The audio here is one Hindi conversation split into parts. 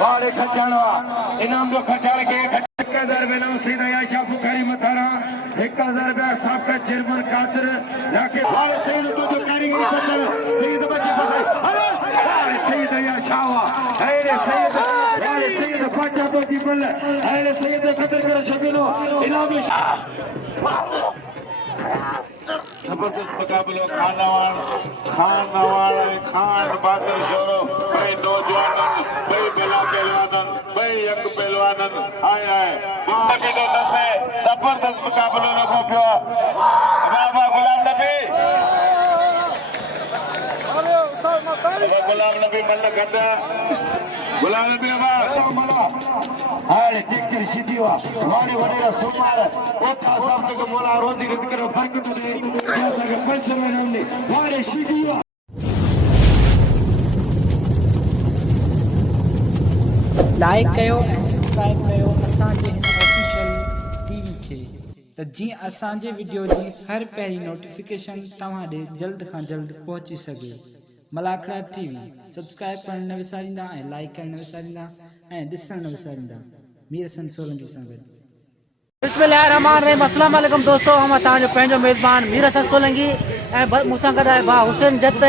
वाले खचाणवा इनाम जो खचाल के 1000 रुपये लो सीधा या शाफू खरी मथारा 1000 रुपये साबका चेयरमैन कादर राके वाले सईद तो जो कारीगरी बचन सईद बच्चे फसे वाले सईद या शावा अरे सईद वाले सईद बच्चा तो जीबल अरे सईद खतर करो शबीनो इनाम जबरदस्त मुकाबलो खान बहादुर शोरो भाई नौजवानन भाई बला पहलवानन भाई यंग पहलवानन आए नबी तो दसे जबरदस्त मुकाबलो न पियो बाबा गुलाम नबी मल्ल गड्डा गुलाम नबी बाबा हाले टेक्टर शिदीवा वाडी वडेरा सुमार ओचा साफ्तग मोला रोजी रितकर बरकत दे जैसा के पंचम में हमने वाडी शिदीवा लाइक कयो ऐं सब्सक्राइब कयो असांजे हिन ऑफिशियल टीवी खे त जीअं असांजे वीडियो जी हर पहिरीं नोटिफिकेशन तव्हां ॾे जल्द खां जल्द पहुची सघे। मलाखड़ा टीवी सब्सक्राइब करण न विसारींदा ऐं लाइक करण न विसारींदा ऐं ॾिसण न विसारींदा। मीर हसन सोलंकी सां गॾु। बिस्मिल्लाहिर्रहमानिर्रहीम। अस्सलाम वालेकुम दोस्तों, हम तव्हांजो पंहिंजो मेज़बान मीर हसन सोलंकी ऐं मूंसां गॾु आहे भाउ हुसैन जत,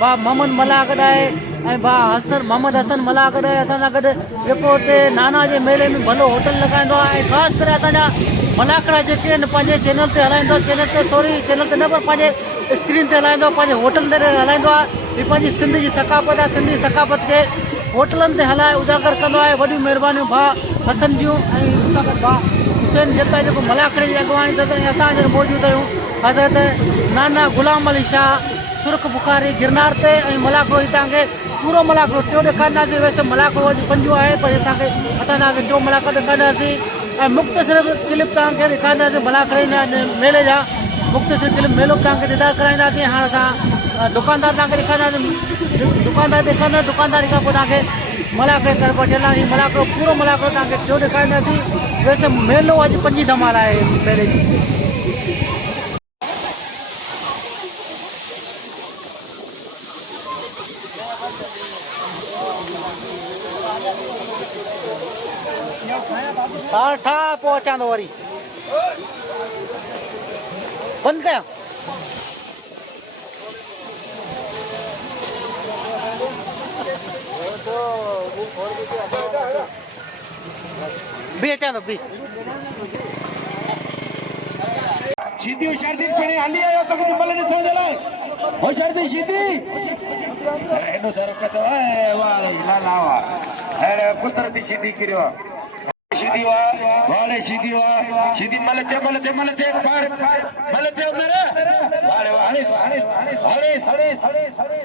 भाउ मोहम्मद मला गॾु आहे ऐं भाउ मोहम्मद हसन मला गॾु आहे असां सां गॾु, जेको हुते नाना जे मेले में भलो होटल लॻाईंदो आहे ऐं ख़ासि करे असांजा मलाखड़ा जेके आहिनि पंहिंजे चैनल ते हलाईंदो, चैनल ते चैनल ते न पर पंहिंजे स्क्रीन ते हलाईंदो, पंहिंजे होटल ते हलाईंदो आहे। हीअ पंहिंजी सिंध जी सकाफ़त आहे, सिंधी सकाफ़त खे होटलनि ते हलाए उजागर कंदो आहे। वॾियूं महिरबानियूं भाउ हसन जूं ऐं उन सां गॾु भाउ हुसैन जत जेको मलाखड़े जी अॻुवाणी कंदो ऐं असां हींअर मौजूदु आहियूं हज़रत नाना गुलाम अली शाह सुर्ख बुखारी गिरनार ते ऐं मलाखड़ो ही तव्हांखे पूरो मलाखड़ो टियों ॾेखारींदासीं। वैसे मलाखड़ो अॼु पंजो आहे पर असांखे असां तव्हांखे टियों मलाखड़ो ॾेखारींदासीं ऐं मुख़्तसिर क्लिप तव्हांखे ॾेखारींदासीं मलाखड़े मेले जा मुख़्तसिर क्लिप मेलो तव्हांखे दीदार कराईंदासीं। हाणे असां दुकानदार तव्हांखे ॾेखारींदासीं, दुकानदार ॾेखारींदासीं, दुकानदारी खां पोइ तव्हांखे मलाखड़े तरफ़ वठंदासीं। मलाखड़ो पूरो मलाखड़ो तव्हांखे टियों ॾेखारींदासीं। वैसे मेलो अॼु 5 धमाल आहे मेले जी। ठा पोइ अचां थो वरी बंदि कयां। बि अचां थो बि सीधी होशियारी खणे हली आयो तो किथे मल ॾिसण जे लाइ होशियारी सीधी एनो सर कतो ए वाले लाला वा अरे पुत्र दी सीधी करियो सीधी वा वाले सीधी वा सीधी मल ते पर मल ते उधर वाले वाले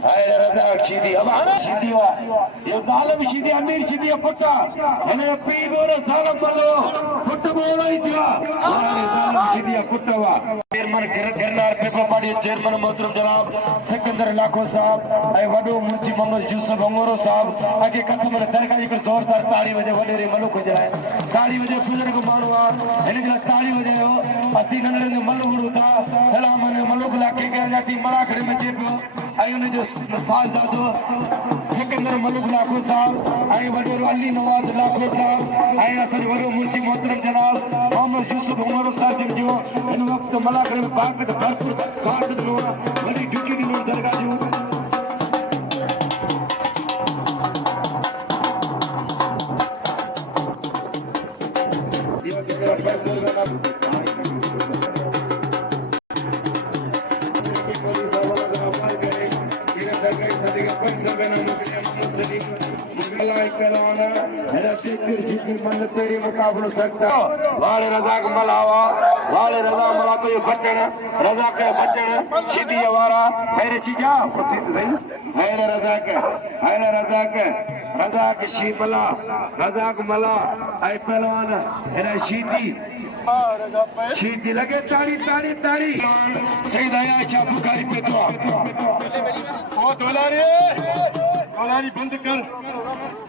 अरे रजा सीधी अब सीधी वा ये जालिम सीधी अमीर सीधी पुट्टा एने पी बोर सालम मलो पुट्ट बोलाई दिया वाले जालिम सीधी पुट्टा वा chairman Girnar paper party chairman मोहतरम जनाब सिकंदर लाखो साहब ऐं वॾो मुंशी मोहम्मद यूसुफ अंगोरो साहब अॻे कसम दरगाह जी ज़ोरदार ताड़ी वजे वॾेरे मलुक जे लाइ ताड़ी वजे बुजुर्ग माण्हू आहे हिन जे लाइ ताड़ी वजायो। असीं नंढड़े में मलु घुरूं था सलाम ने मलुक लाइ कंहिंखे अञा मलाखड़े में अचे पियो ऐं हुनजो साहबजादो सिकंदर मलुक लाखो साहब ऐं वॾेरो अली नवाज़ लाखो साहब ऐं असांजो वॾो मुंशी मोहतरम जनाब मोहम्मद यूसुफ अंगोरो साहब जो हिन वक़्तु मलाखड़े में बाक़त भरपूर साथ ॾिनो आहे वॾी ड्यूटी ॾिनो दरगाह जूं। वाले रज़ाक मलावा वाले रज़ा मला को बचण रज़ा के बचण सीधी वारा सैर सीजा सही रज़ाक शीबला रज़ाक मला ऐं पहलवान हिन शीदी लगे ताड़ी ताड़ी ताड़ी सही दया छा बुखारी पे तो ओ दोलारी बंद कर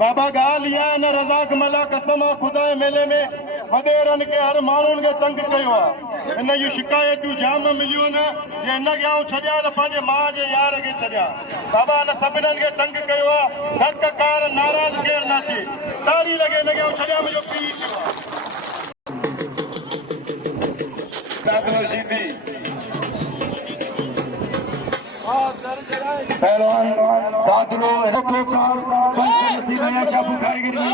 बाबा गाल या न रज़ाक मला कसम खुदा मेले में वडेरन के हर माण्हुनि खे तंग कयो आहे। इन जूं शिकायतूं जाम मिलियूं न जे इन खे आऊं छॾियां त पंहिंजे माउ जे यार खे छॾियां। बाबा इन सभिनीनि खे तंग कयो आहे, धक कार नाराज़ केरु न थिए। ताड़ी लगे लगे छड़िया मुझे पी दादलो सीधी पहलवान दादलो साहब नया शाबू कारीगरी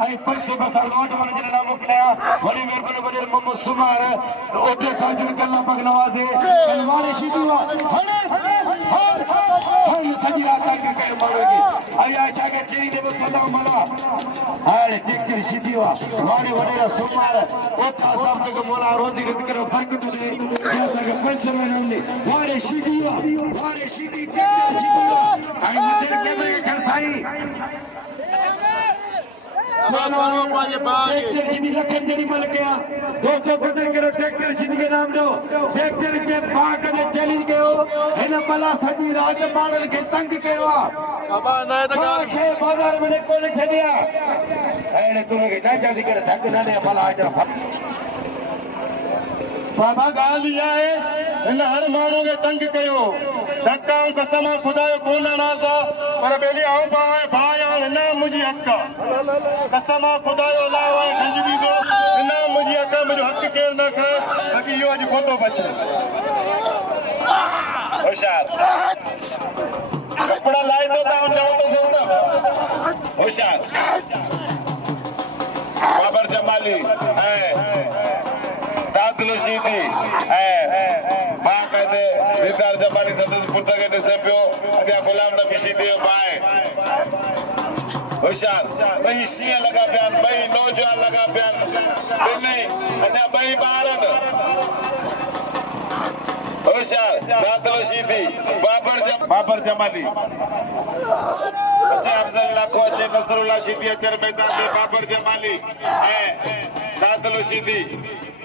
आई 500 बसा लौट मन जना मुकया बड़ी मेहरबानी बड़ी मोहम्मद सुमार ओटे साजन कल्ला पग नवाजे पहलवान सीधीवा हर सजी रात तक के मारोगी आई आशा के चेरी देव सदा मला हाय टेक्टर सीधीवा वाड़ी वडेरा सुमार ओटा साहब के मोला रोजी गत करो बरकत दे जैसा के पंचर में नंदी वाड़ी सीधीवा वाड़ी सीधी टेक्टर सीधीवा साईं मंदिर के में घर साईं लखन जड़ी मल गया दोस्तों कदर करो ट्रैक्टर सिंह के नाम दो ट्रैक्टर के पाक ने चली गयो इन भला सजी रात बादल के तंग कयो छे बाजार में कोन छदिया एने तुम के ना जल्दी करे थक ना ने भला आज बाबा गाली आए इन हर मानो के तंग कयो धक्का कसम खुदा कोन नासा पर बेली आओ भाई आन ना मुझी हक्का कसम खुदा लावा गंजदी दो ना मुझी हक्का मुझे हक केर ना खाए बाकी यो आज कोतो बचे होशियार कपड़ा लाई दो ताऊ चाहो तो सुन होशियार बाबर जमाली है दादलो सीधी है मां कहते दीदार जमानी सदस पुत्र के से पियो अगे गुलाम नबी सीधी बाय होशियार भाई सीए लगा बयान भाई नौजवान लगा बयान नहीं अने भाई बारन होशियार दादलो सीधी बाबर जमाली अच्छे अफजल लाखो अच्छे नसरुल्लाह सीधी अच्छे मैदान में बाबर जमाली है दादलो सीधी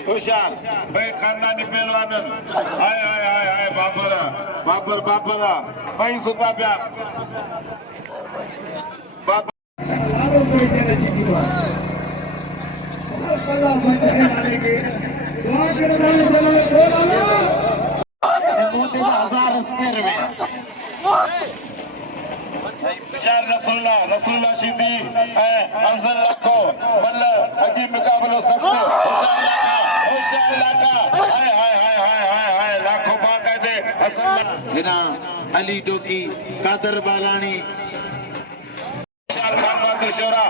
होशियार भाई खानदानी पहलवान हाय हाय हाय हाय बाबरा भाई सुता प्यार रसूलुल्लाह सीधी अफजल लाखो मल्ल अजीब मुकाबलो सबको होशियार हाय हाय हाय हाय हाय हाय लाखों बाकायदे असल बिना अली डोकी कादर बालानी खान बहादुर शोरो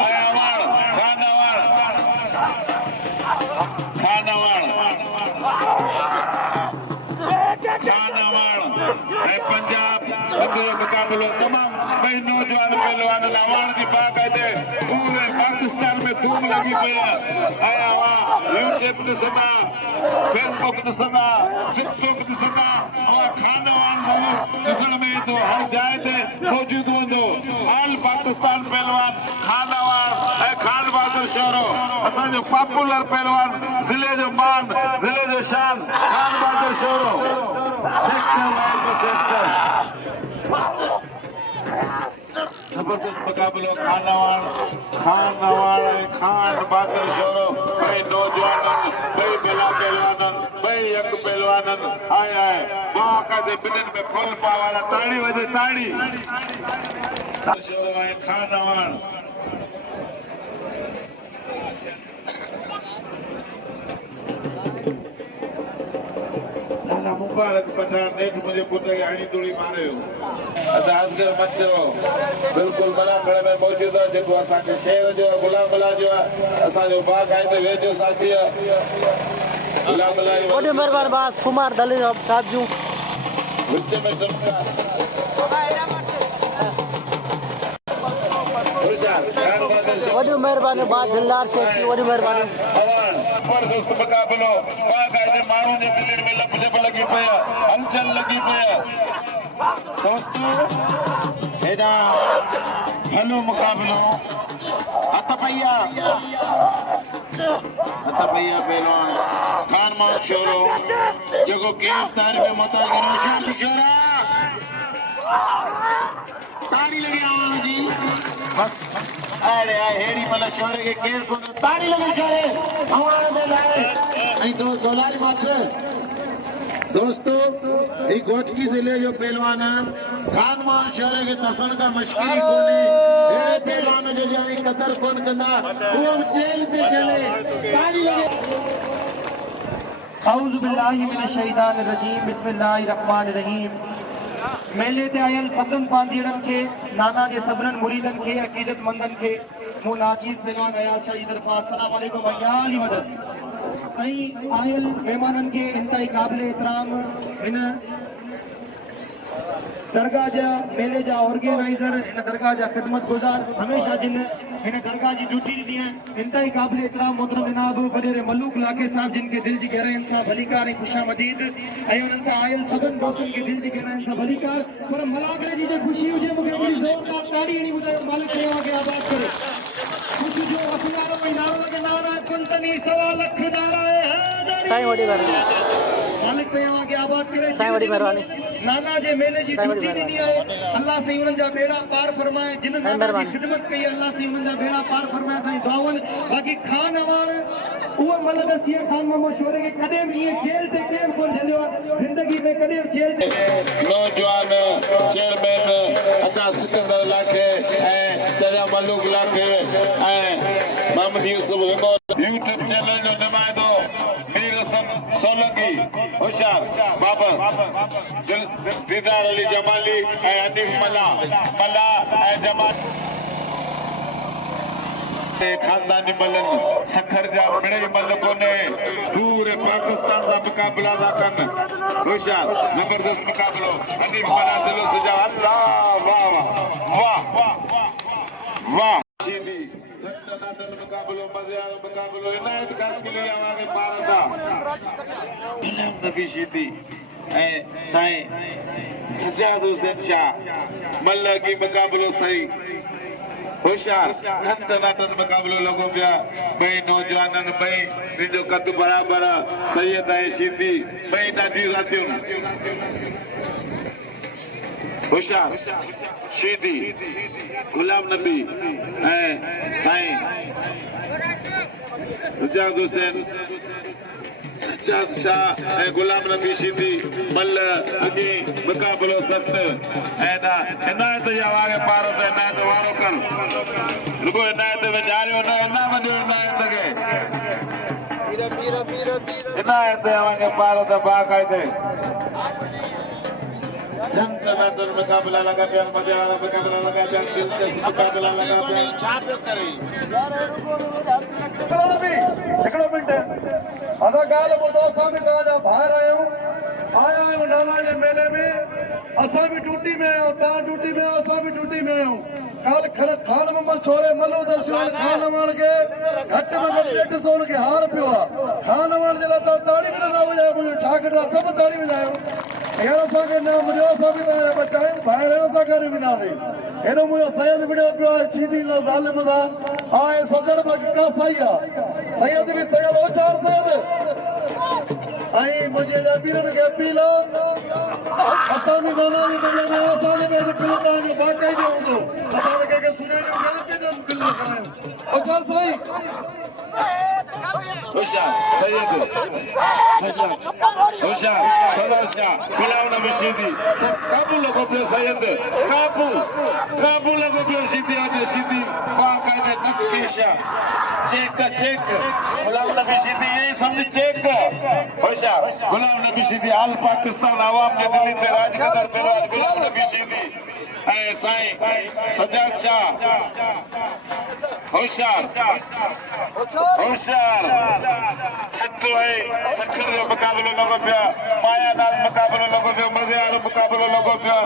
आयावाड़ खानावाड़ पंजाब सिंधु मुकाबलो तमाम भाई नौजवान पहलवान लावाण की बाकायदे पूरे पाकिस्तान में धूम लगी पई आया यूट्यूब ने सदा फेसबुक ने सदा टिकटॉक ने सदा और खानावाण ॾिसण में तो हर जाइ ते मौजूद हूंदो ऑल पाकिस्तान पहलवान खानावाण ऐं खान बहादुर शोरो असांजो पॉपुलर पहलवान ज़िले जो मान ज़िले जो शान खान बहादुर शोरो जबरदस्त मुकाबलो खान बहादुर शोरो भाई नौजवान भाई भला पहलवान भाई यंग पहलवान हाय हाय बाकायदे बिन्हिनि में फुल पावर ताड़ी वजे ताड़ी शोरो है खान मुबारक पठान नेठ मुझे पुत्र के हणी तुड़ी मारे असगर मंचो बिल्कुल बड़ा खड़े में मौजूद है जेको असा के शेर जो गुलाम बला जो असा जो बाग है ते वेजो साथी गुलाम बला वॾी महिरबानी बात सुमार दलील साहब जूं विच में चमका वॾी महिरबानी बात दिलदार शेख की वॾी महिरबानी जबरदस्त मुकाबलो बाकायदे माण्हुनि जे दिलनि में लप झप लगी पई हलचल लगी पई दोस्तों हेॾा भलो मुकाबलो हथ पैया पहलवान खान माउंट शोरो जेको केव तारीफ़ में मता करो शांति शोरा ताड़ी लगे आवाज़ जी बस अरे हेड़ी मतलब शोरे के केर को ताड़ी लगे शोरे आवाज़ में लाए आई दो डॉलर मात्र दोस्तों एक गोटकी जिले जो पहलवान है खान मान शोरे के तसन का मुश्किल कोनी ए पहलवान जावे कदर कोन कंदा वो जेल पे चले ताड़ी लगे औज़ु बिल्लाहि मिनश शैतानिर रजीम बिस्मिल्लाहिर रहमानिर रहीम मेले ते आयल सदन पांजीड़न के नाना जे सबरन मुरीदन के अकीदत मंदन के मु नाचीज पहलवान अयाज शाह तरफा अस्सलाम वालेकुम अयाली मदद कई आयल मेहमानन के इंतहाई काबिल एहतराम इन दरगाह जा मेले जा ऑर्गेनाइजर इन दरगाह जा खिदमत गुजार हमेशा जिन इन दरगाह जी ड्यूटी दी है इंतहाई काबिल एहतराम मोहतरम जनाब वज़ीर मलूक लाके साहब जिनके दिल जी गहराइन सां भलीकार ऐं खुशामदीद ऐं उन्हनि सां आयल सभिनि दोस्तनि के दिल जी गहराइन सां भलीकार पर मलाकड़े जी जे ख़ुशी हुजे मूंखे बड़ी ज़ोरदार ताड़ी हणी ॿुधायो मालिक सेवा खे आबाद करे ख़ुशी जो अखबारों में नारो लगे नारा कुंतनी सवा लख नारा है साईं वॾी महिरबानी मालिक सेवा खे आबाद करे साईं वॾी महिरबानी नाना जे मेले जी ड्यूटी ॾिनी आहे अल्लाह साईं उन्हनि जा बेड़ा पार फरमाए जिन नाना जी ख़िदमत कई अल्लाह साईं उन्हनि जा बेड़ा पार फरमाए साईं दुआवन बाक़ी खान अवान उहो मलद सीए खान मामो शोरे खे कॾहिं बि ईअं जेल ते केरु कोन छॾियो आहे ज़िंदगी में कॾहिं बि जेल ते नौजवान चेयरमैन अता सिकंदर लाखे ऐं सजा मलूक लाखे ऐं मोहम्मद यूसुफ हिमत यूट्यूब चैनल जो नुमाइंदो मीर हसन सोलंकी होशियार बाबर दीदार अली जमाली ऐं हनीफ मला ऐं जमाल खानदानी मलन सखर जा मिड़े मल कोने पूरे पाकिस्तान का मुकाबला था कन होशियार जबरदस्त मुकाबलो हनीफ मला दिलो सजा अल्लाह वाह वाह वाह वाह सीधी नाटन मुकाबलो मजेदार मुकाबलो इनायत खास के लिए आगे पार था गुलाम नबी सीधी ऐं साईं सजाद हुसैन शाह मल्ल की मुकाबलो सही होशियार घंट नाटन मुकाबलो लॻो पिया ॿई नौजवाननि ॿई जो कद बराबर सैयद ऐं शीदी ॿई ॾाढी ज़ातियूं होशियार शीदी गुलाम नबी ऐं साईं सजाद हुसैन सज्जाद शाह ऐं गुलाम नबी शीदी मल अॻे मुकाबलो सख़्त ऐं इनायत जा वारे पार ते इनायत वारो कर रुगो इनायत में जारियो न इना वॾो इनायत खे इनायत वांगे पार ते बाक़ाइदे जंग नाटन मुकाबला लगा पिया मजेदार मुकाबला लगा पिया दिलचस्प मुकाबला लगा पिया छा पियो करे हिकिड़ो मिंट अदा ॻाल्हि ॿुधो असां बि तव्हांजा ॿाहिरि आया आहियूं नाना जे मेले में असां बि ड्यूटी में आहियूं तव्हां ड्यूटी में आहियो असां बि ड्यूटी में आहियूं काल खान मोहम्मद छोरे मल्लू दस्यूं खान अवान खे घटि में घटि 150 खे हार पियो आहे खान अवान जे लाइ तव्हां ताड़ी बि नथा वॼायो छा कढा सभु ताड़ी वॼायो यार असांखे न मिलियो असां बि तव्हांजा बचा आहियूं ॿाहिरि आहियूं असां करे वेंदासीं हेॾो मुंहिंजो सैयद विड़ियो पियो आहे चीदी जो ज़ालिम था आहे सदर का सही आहे सैयद बि सैयद होशियार सैयद ऐं मुंहिंजे वीरनि खे अपील असां बि नाना जी मेले में असांजे में दिलि तव्हांजो बाक़ाइदो हूंदो असां त कंहिंखे सुञाणियूं दिलि न करायूं होशियार साईं होशियार सैयद होशियार सदर शाह गुलाम नबी शीदी काबू लॻो पियो सैयद काबू लॻो पियो शीदी अॼु शीदी बाक़ाइदे तफ़्तीश चेक गुलाम नबी शीदी यही समझ चेक होशियार गुलाम नबी शीदी आल पाकिस्तान आवाम ने दिल्ली ते राज कदर पहलवान गुलाम नबी शीदी ऐं साईं सजाद शाह होशियार छठो ऐं सखर जो मुकाबलो लॻो पियो मायानाज़ मुकाबलो लॻो पियो मज़ेदार मुकाबलो लॻो पियो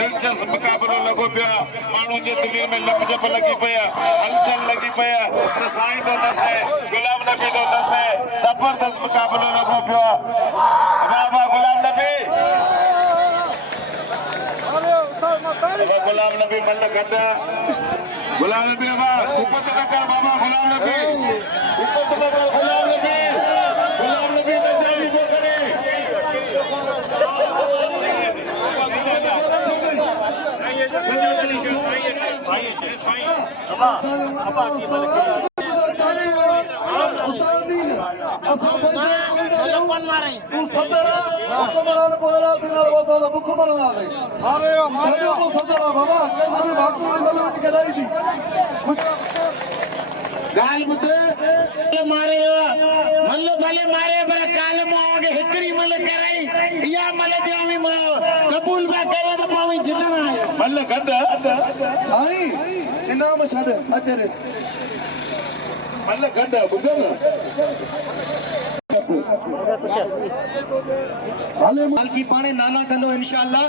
दिलचस्प मुकाबलो लॻो पियो माण्हुनि जे दिलि में लपजप लॻी पई आहे हलचल लॻी पई आहे त साईं थो दसे गुलाम नबी थो दसे ज़बरदस्त मुकाबलो लॻो पियो बाबा गुलाम नबी गुलाम नबी मल घटा गुलाम नबी बाबा उपत न कर बाबा गुलाम नबी उपत न कर गुलाम नबी न जानी वो करे बाबा गाल बुध मारे मल भले मारे पर काल मांगे हिकड़ी मल कराई या मल देवी कबूल बा करे तो पावी जितना है मल गद साईं इनाम छड़ अचरे मल गद बुधन मालकी पाने नाना कंदो इंशाअल्लाह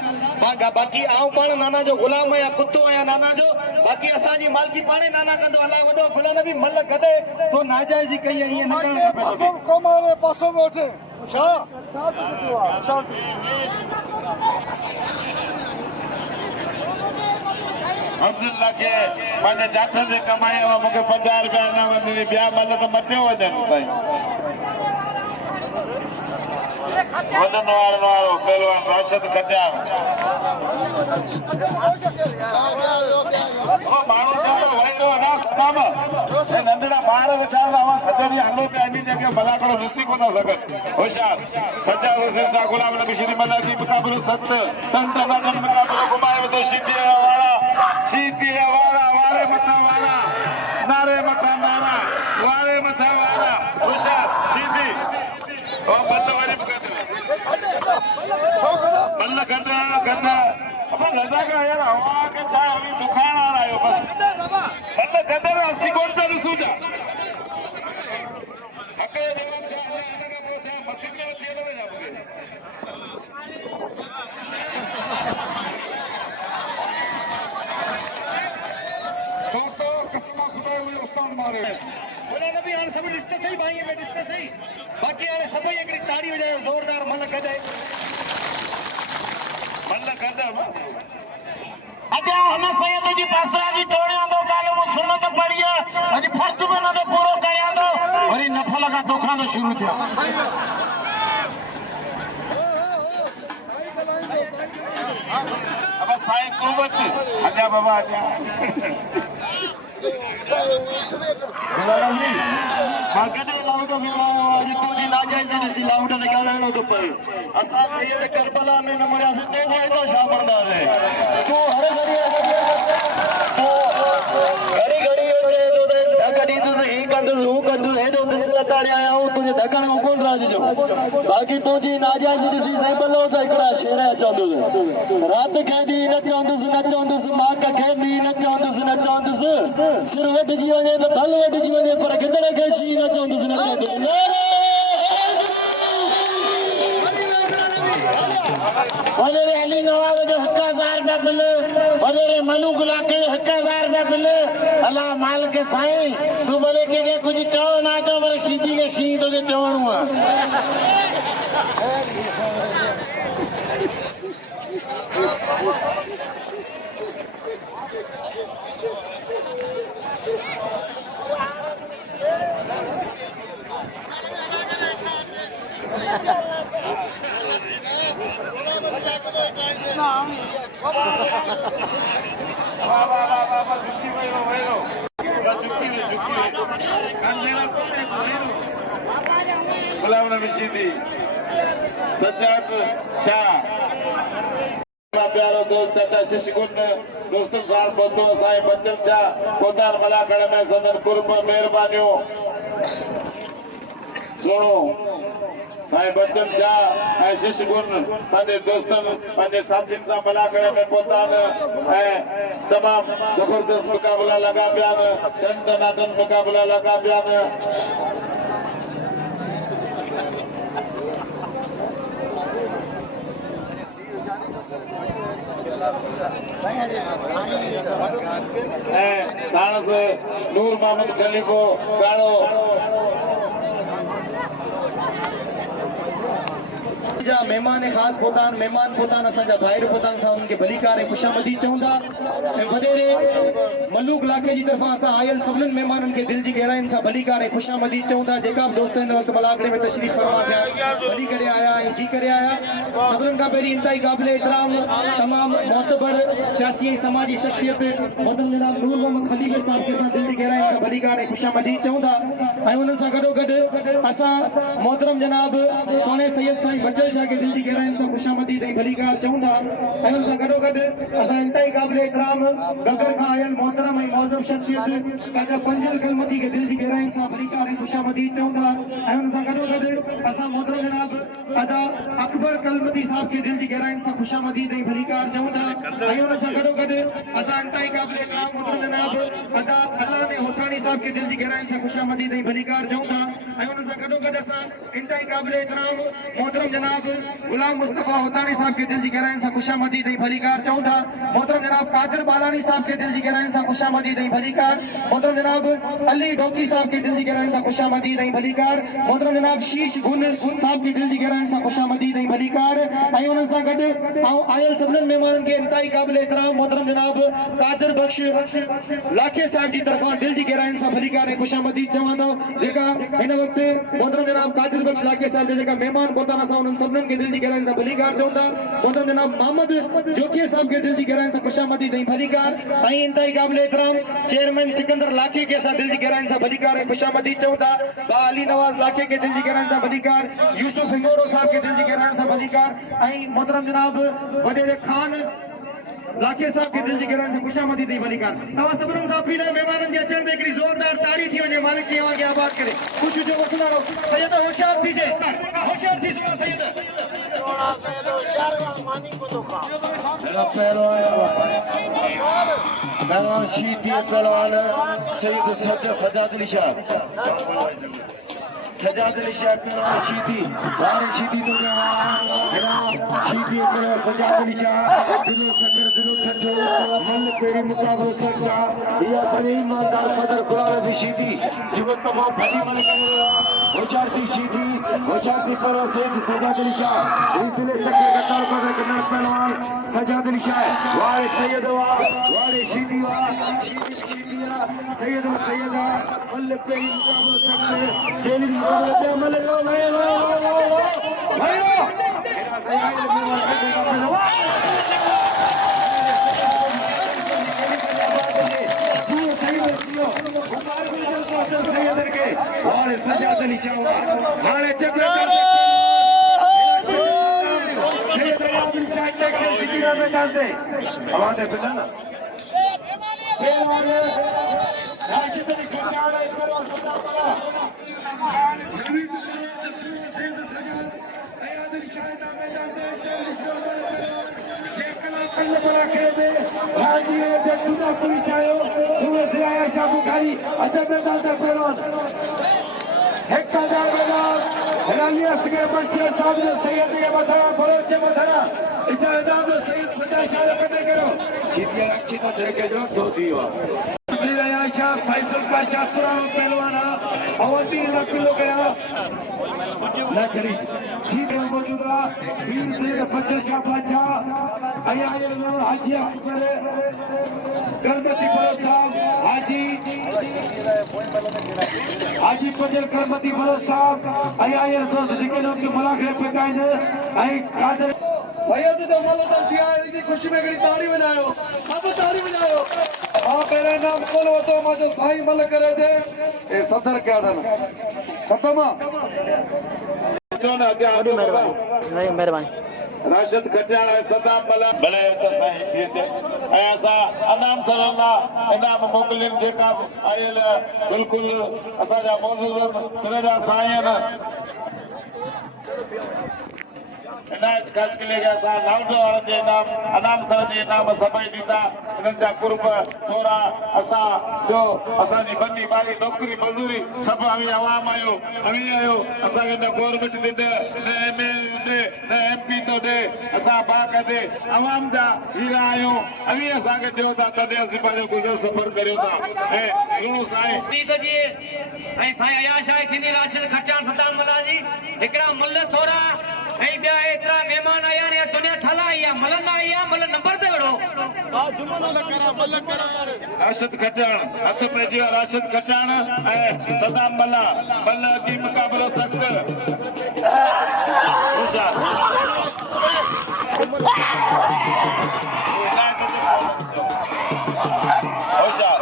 बाकी आऊं पाण नाना जो गुलाम या कुत्तो या नाना जो बाकी असांजी मालकी पाने नाना कंदो अलाए वडो गुलाम भी मल गदे तो नाजायज़ी कई ये न करण खपे कमारे पासो में उठे छा अब्दुल्ला के पंहिंजे जात जे कमाई मूंखे 50 रुपया न वञे ॿिया मल त मटियो वञनि साईं वदन वारो पहलवान राशिद कटियार माण्हू चवंदो वहिरो न सदाम हे नंढड़ा ॿार वीचारा सॼो ॾींहुं हलो पिया इन जॻह भला करो ॾिसी कोन था सघनि होशियार सचा हुसैन शाह गुलाम नबी श्री मल्ला जी मुक़ाबिलो सत तन टनाटन मुक़ाबिलो घुमाए वेठो सीटीअ वारा वारे मथां वारा नारे मथां नारा वारे मथां वारा होशियार सीधी ओ बंद वरी मल्ल गंदा अपन रजा का यार हवा के चाहे अभी दुकान आ रहा है बस मल्ल गंदा 80 कोट से सूझा हके जवाब चाहे आने का पहुंचा मस्जिद में अच्छी लगे जाओगे दोस्तों कस्मा खुदा हुई उस्ताद मारे बोला कभी आने सब रिश्ते सही भाई है रिश्ते सही बाकी आने सब एकड़ी ताड़ी हो जाए जोरदार मल गदे अजा हमें सैयद जी पासरा जी तोड़िया दो काले मु सुन्नत पढ़िया अज फर्ज बना दो पूरो करया दो वरी नफल का दुखा तो शुरू किया अब साईं तू बच अजा बाबा अजा मागदे लाउड आज तो जी नाजायज सी लाउड निकालनो तो पे असा सैयद करबला में न मरिया तो वो तो शाबरदा है तो हर घड़ी घड़ी होचे तो धकड़ी तो ही कंदु है तो दिसला ताड़िया आऊं तुझे धकण को कोन राज जो बाकी तो जी नाजायज सी सही बल्लो तो एकड़ा शेर चंदु रात कहदी न चंदुस मां का कहदी न चंदुस सिर वट जी वने तो दल वट जी वने पर किधर के शी न चंदुस वनेरे अली नवाज जो 1000 रुपया बिल वनेरे मनु गुला के 1000 रुपया बिल अल्लाह माल के साईं तू बोले के कुछ चव ना तो पर सीधी के शी तो के चवणो गुलाम नबी सीधी सज्जाद शाह प्यारो दोस्त चाचा शिशकुंड दोस्तों साथ पहुंचो साईं बच्चन शाह पोतान मलाखड़ में संदन कुर्ब मेहरबानियों सुनो साईं बच्चन शाह ऐं शिशकुंड पंहिंजे दोस्तनि पंहिंजे साथियुनि सां मलाखड़ में पोतान ऐं तमामु जबरदस्त मुक़ाबिला लॻा पिया आहिनि टन टनाटन मुक़ाबिला लॻा पिया आहिनि साणस नूर मोहम्मद खलीफो गाड़ो मेहमान खास पोतान मेहमान पोतान असांजा भाइर पोतान सां उनके भलीकार खुशामदी चवंदा ऐं वडेरे मलूक इलाके जी तरफां असां आयल सभिनीनि महिमाननि खे दिलि जी गहराइनि सां भलीकार खुशामदी चवंदा जेका बि दोस्त हिन वक़्तु मलाखड़े में तशरीफ़ फरमा थिया भली करे आया ऐं जी करे आया सभिनीनि खां पहिरीं इंतहाई क़ाबिल एहतराम तमामु मोतबर सियासी ऐं समाजी शख़्सियत मोहतरम जनाब नूर मोहम्मद खलीफे साहब खे असां दिलि जी गहराइनि सां भलीकार खुशामदी चवंदा ऐं हुन सां गॾोगॾु असां मोहतरम जनाब सोने सैयद साईं बचल बादशाह के दिल जी गहराइन सां ख़ुशामदीद ऐं भलीकार चऊं था ऐं उन सां गॾोगॾु असां इंतहाई क़ाबिल इकराम गगर खां आयल मोहतरम ऐं मौज़ूब शख़्सियत ख़्वाजा पंजल कलमती के दिल जी गहराइन सां भलीकार ऐं ख़ुशामदीद चऊं था ऐं उन सां गॾोगॾु असां मोहतरम जनाब अदा अकबर कलमती साहब के दिल जी गहराइन सां ख़ुशामदीद ऐं भलीकार चऊं था ऐं उन सां गॾोगॾु असां इंतहाई क़ाबिल इकराम मोहतरम जनाब अदा अल्लाह ने होठानी साहब के दिल जी गहराइन सां ख़ुशामदीद ऐं भलीकार चऊं था ऐं उन सां गॾोगॾु असां इंतहाई क़ाबिल इकराम मोहतरम जनाब गुलाम मुस्तफ़ा होतानी साहब के दिल जी गहराइन सां ख़ुशामदीद ऐं भलीकार चऊं था मोहतरम जनाब कादिर बालानी साहब के दिल जी गहराइन सां ख़ुशामदीद ऐं भलीकार मोहतरम जनाब अली ढोकी साहब के दिल जी गहराइन सां ख़ुशामदीद ऐं भलीकार मोहतरम जनाब शीश गुल साहब के दिल जी गहराइन सां ख़ुशामदीद ऐं भलीकार ऐं उन सां गॾु आयल सभिनीनि महिमाननि खे इंतहाई क़ाबिल इकराम मोहतरम जनाब कादिर बख्श लाखे साहब जी तरफ़ां दिल जी गहराइन सां भलीकार ऐं ख़ुशामदीद चवां थो जेका हिन वक़्तु मोहतरम जनाब कादिर बख्श लाखे साहब जेका मेहमान पहुता असां उन्हनि सभिनीनि खे दिल जी गहराइन सां भलीकार चऊं था मोहतरम जनाब मोहम्मद जोकीअ साहब के दिल जी गहराइन सां ख़ुशामदीद ऐं भलीकार ऐं इंतहाई क़ाबिल इकराम चेयरमैन सिकंदर लाखे के असां दिल जी गहराइन सां भलीकार ऐं ख़ुशामदीद चऊं था बा अली नवाज़ लाखे के दिल जी गहराइन सां भलीकार यूसुफ हिंगोरो साहब के दिल जी गहराइन सां भलीकार ऐं मोहतरम जनाब वडेरे खान लाखे साहब के दिल जी गहराइन सां ख़ुशामदीद ऐं भलीकार तव्हां सभिनीनि सां अपील आहे महिमाननि जे अचण ते हिकिड़ी ज़ोरदार ताड़ी थी वञे मालिक शेवा खे आबाद करे ख़ुशी जो वसंदा रहो सैयद होशियार थी सुना सैयद पहलवान शीती पहलवान सैयद सजाद अली शाह सजाद अली शाह पहलवान शीती वारे शीती तो शीती सजाद अली शाह दिलो सकर दिलो ठठो मन पेरी मुकाबलो सकता या सही ईमानदार सदर कुरान दी शीती जीवन तमाम फटी मन करे होशियार थी शीती होशियार थी करो सजाद अली शाह इसलिए सके कतार पर कन्नड़ पहलवान सजाद अली शाह वारे सैयद वारे शीती शीती सैयद मन पेरी मुकाबलो सकते जेली अमल लो भाई और सजाद अली शाह हाणे मैदान से हमारे पिता राशिद अली खचाड़ पहलवाना अवंती किलो गया लचरी जीत में मौजूदा वीर सैयद फजल शाह बादशाह आयल हाजी अकबर करमती बड़ो साहब हाजी फजल करमती बड़ो साहब आयल दोस्त जेके उनके मुलाकात पे कायने आई कादर सैयद जो मदद सिया इतनी खुशी में गड़ी ताड़ी बजायो सब ताड़ी बजायो हां पहले नाम बोलो तो मजो साईं मल करे थे ए सदर क्या था खत्म मेहरबानी राशिद खटियाण सदाम भला भले त साईं थी थे ऐं असां अनाम सलाना इनाम मोकलिन जेका आयल बिल्कुल असांजा मौजूद सिरजा साईं इनायत ख़ास के लिए असां लाउड वारनि जे इनाम अनाम सर जे इनाम सभई ॾींदा इन्हनि जा कुर्ब थोरा असां जो असांजी बनी बारी नौकरी मज़ूरी सभु अवी आवाम आयो असांखे न गवर्नमेंट थी ॾे न एमएलए ॾे न एमपी थो ॾे असां बाग ते आवाम जा हीरा आहियूं अवी असांखे ॾियो था तॾहिं असीं पंहिंजो गुज़र सफ़र करियूं था ऐं सुणो साईं ऐं साईं अयाश आहे थींदी राशिद खटियाण सदाम मला जी हिकिड़ा मुल थोरा ऐं ॿिया एतिरा महिमान आया आहिनि दुनिया छाला आई आहे मल न आई आहे मल नंबर ते विढ़ो राशिद खटियाण हथ पइजी वियो राशिद खटियाण ऐं सदाम मला की मुक़ाबलो सख़्त होशियार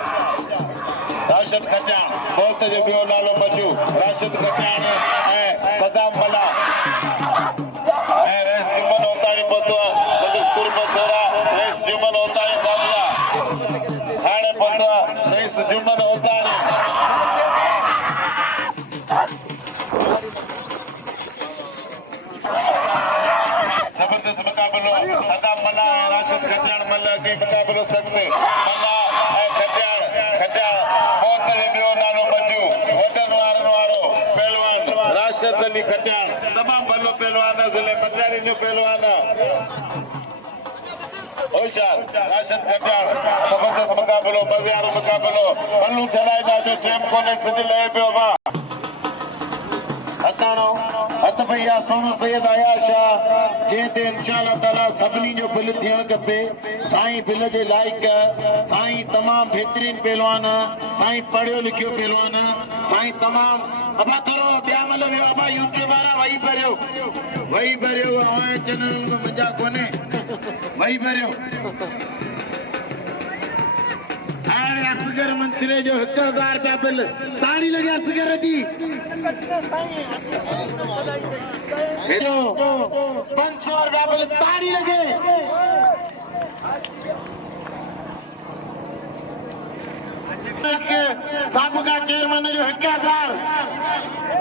राशिद खटियाण बोलते जो ॿियो नालो मजू राशिद खटियाण ऐं सदाम मला जुम्मन होसानी जबरदस्त मुकाबलो सदाम मल्ला राशिद खटियाण मल्ला के मुकाबलो सकते मल्ला खटियाण बहुत ॿियो नालो मजू वतन वारो पहलवान राशिद अली खटियाण तमाम भलो पहलवान ज़िले पंजाबी जो पहलवान होशियार राशिद खटियाण जबरदस्त मुकाबलो मज़ेदार मुकाबलो बल्लू चढ़ाईंदा जो चैंप कोने सिटी लहे पियो वा हथाणो हथ भैया सोनो सैयद आया शाह जंहिंते इंशाअल्लाह ताला सभिनी जो बिल थियणु खपे साईं बिल जे लाइक़ साईं तमामु बहितरीन पहलवान साईं पढ़ियो लिखियो पहलवान साईं तमामु अबा थोरो ॿिया महिल वियो अबा यूट्यूब वारा वही भरियो हवाए चैनल में मज़ा कोन्हे वही भरियो हाणे असगर मंचरे जो 1000 रुपया बिल ताड़ी लगे असगर जी 500 रुपया बिल ताड़ी लगे साबका चेयरमैन जो 1000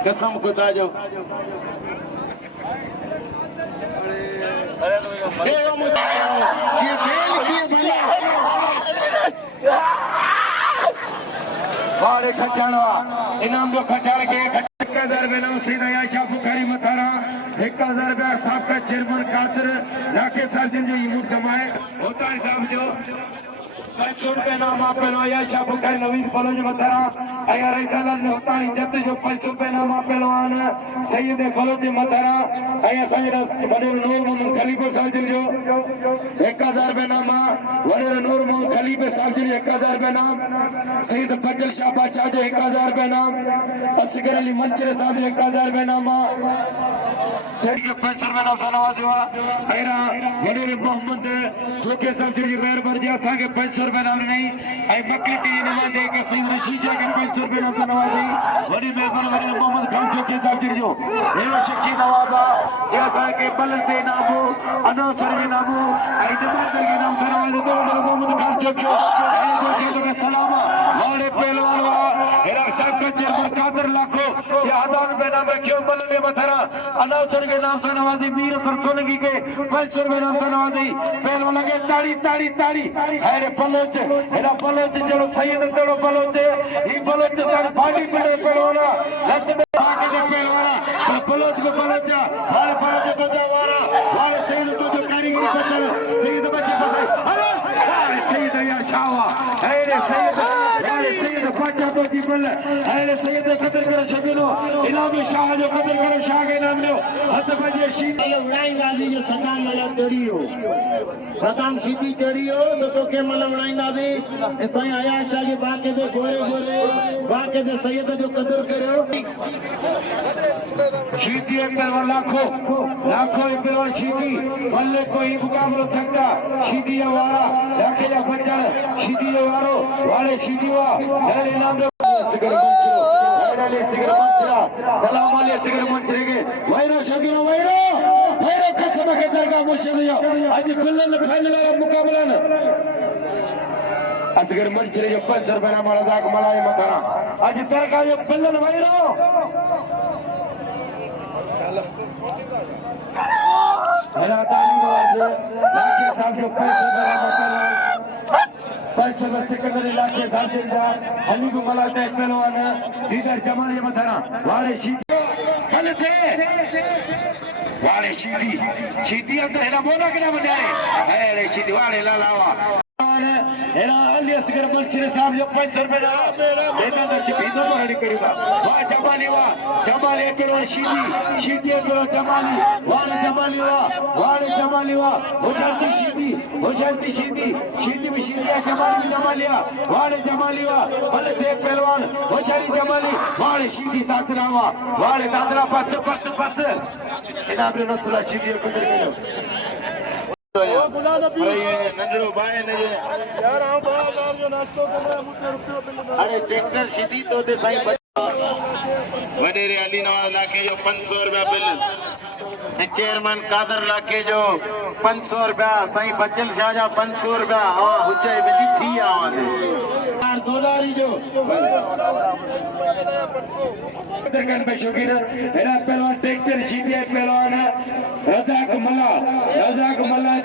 कसम खुदा जो वाड़े खचाणा इनाम जो खचाड़ के 1000 रुपये नाम सईद आयशा बुखारी मथारा 1000 रुपया साबका चेयरमैन कादर राकेश सर्जन जो यूट जमाए होतानी साहब जो 500 रुपये नाम आपेलो आयशा बुखारी नवीन पलोज मथारा अया रईसालाल ने होतानी जत जो 500 रुपये नाम आपेलवान सैयद पलोज मथारा अया सैयद वडे नूर मोहम्मद खलीफा साहब जो 1000 रुपये नाम वडे नूर मोहम्मद खलीफा साहब जो 1000 रुपये नाम सईद फजल शाह बादशाह जो 1000 रुपये नाम असगर अली मंचरे साहब जो 1000 रुपये नाम सैयद के 500 रुपये नाम नवाज हुआ अयरा वडे मोहम्मद जोके साहब जो गैर वर्जी असा के 500 रुपये नाम नहीं आई मक्की टी नवाज दे के सईद रशीद के 500 रुपये नाम नवाज वडी मेहमान वडे मोहम्मद खान जोके साहब जो हेरो शकी नवाबा जैसा के बलते नामो अनोसर के नामो आई जमातर के नाम नवाज दो मोहम्मद खान जोके के सलामा वाले पहलवान हेरा साहब का चेयरमैन कादर लाखो ये 1000 रुपये नाम रखियो बलने मथरा अनोसर के नाम से नवाजी मीर सरसोनगी के 500 रुपये नाम से नवाजी पहलवान लगे ताड़ी ताड़ी ताड़ी हेरे बलोच हेरा बलोच जो सैयद तेरो बलोच ई बलोच तक भागी पड़े पहलवाना लस में भागी दे पहलवाना बलोच में बलोच वाले बलोच को जवारा वाले सैयद तो जो कारीगरी बचल सैयद बच्चे फसे अरे सैयद या शावा हेरे सैयद बादशाह तो जी बल हेरे सैयद कदर करो शबीनो इनाम शाह जो कदर करो शाह के नाम लो हथ बजे शीत उड़ाई गाजी जो सदाम वाला चढ़ियो सदाम सीधी चढ़ियो तो के मल उड़ाईंदा भी साईं आया शाह के बाके दे गोले बाके दे सैयद जो कदर करो शीती एक लाखों एक शीती बल्ले कोई मुकाबलो सकता शीती वाला लाखे या बच्चा शीती वारो वाले शीती वा हेरे नाम सिगर मंचरो हेरे सिगर मंचरा सलाम वाले सिगर मंचरे के वैरो शकीनो वैरो कसम के दरगाह मुशदियो आज बिल्लन फाइनल वाला मुकाबला न असगर मंचरे जो 500 रुपये नाम रजाक मलाए मथाना आज दरगाह जो बिल्लन वैरो हेरा ताली नवाज लाखे साहब जो 500 रुपये मथाना 500 सेकंडरी लाखे साहब जा हनी को मलाते पहलवान दीदार जमाने मथाना वाले शीती कल थे वाले शीती अंदर हेरा बोला के ना बनाए हेरे शीती वाले लालावा हेरा अली असगर मंचरे साहब जो 500 रुपये ना देता तो चिपीदो तो रेडी करेगा वाह जमाली करो शीती करो जमाली वाले होशांती शीती में शीती जमालिया वाले जमालिया भले थे पहलवान होशारी जमाली वाले शीती तातरावा वाले तातरा पस इनाम नो थोड़ा शीती को दे नंढड़ो भाई ने यार आऊं 2000 जो नाश्तो करे मुझे रुपयो बिल अरे ट्रैक्टर सीधी तो दे साईं वडेरे अली नवाज लाखे जो 500 रुपया बिल चेयरमैन कादर लाखे जो 500 रुपया साईं बचल शाह जा 500 रुपया हां हुचे बिली थी आवाज दोदारी जो दरगाह पे शौकीन मेरा पहलवान टेक्टर सीधी है पहलवान रजाक मल्ला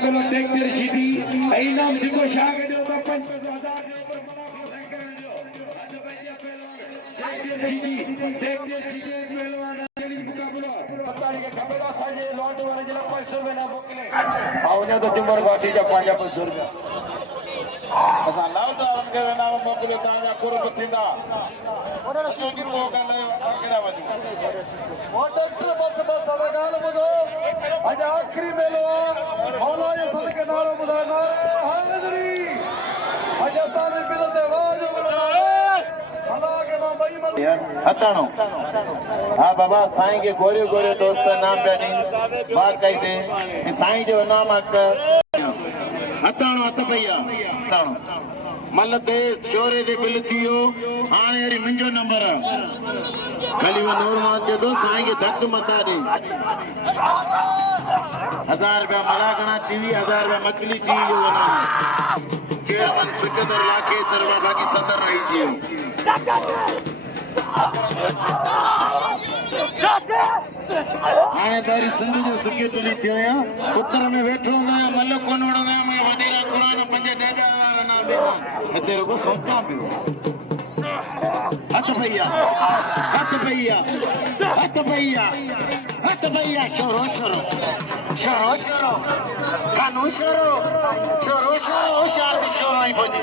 पहलवान टेक्टर सीधी इनाम दिखो शाह के जो 50,000 टेक्टर सीधी पहलवान तो चुंबर गाठी जा 500 रुपया असां लॉकडाउन जे नाम मोकिलियो तव्हांजा कुर्ब थींदा क्योंकि तो ॻाल्हायो असां कहिड़ा वञूं वो डॉक्टर बस हवे ॻाल्हि ॿुधो अॼु आख़िरी मेलो आहे मौला जे सदके नालो ॿुधाए नारे हैदरी अॼु असां बि दिल ते वाज भला के मां ॿई मल हथाणो हा बाबा साईं खे गोरियो गोरियो दोस्त नाम पिया ॾिन बात कई ते साईं जो नाम हथाणो हथ पई आहे हथाणो मल ते शोरे जे बिल थी वियो हाणे वरी मुंहिंजो नंबर आहे खाली वो नूर मान जो तो साईं खे धक मथा ॾे 1000 रुपया मलाकणा टीवी 1000 रुपया मकली टीवी जो नाम चेयरमैन सिकंदर लाखे तरवा बाकी सदर रही जी हाणे तारी सिंध जो सिके टुली थियो या उत्तर में वेठो हूंदो या मल कोन वणंदो या मैं वडेरा कुरान 5-10,000 ना बेदा हिते रुगो सोचां पियो हथ भैया शोरो कानू शोरो होशियार भी शोरो ही बोली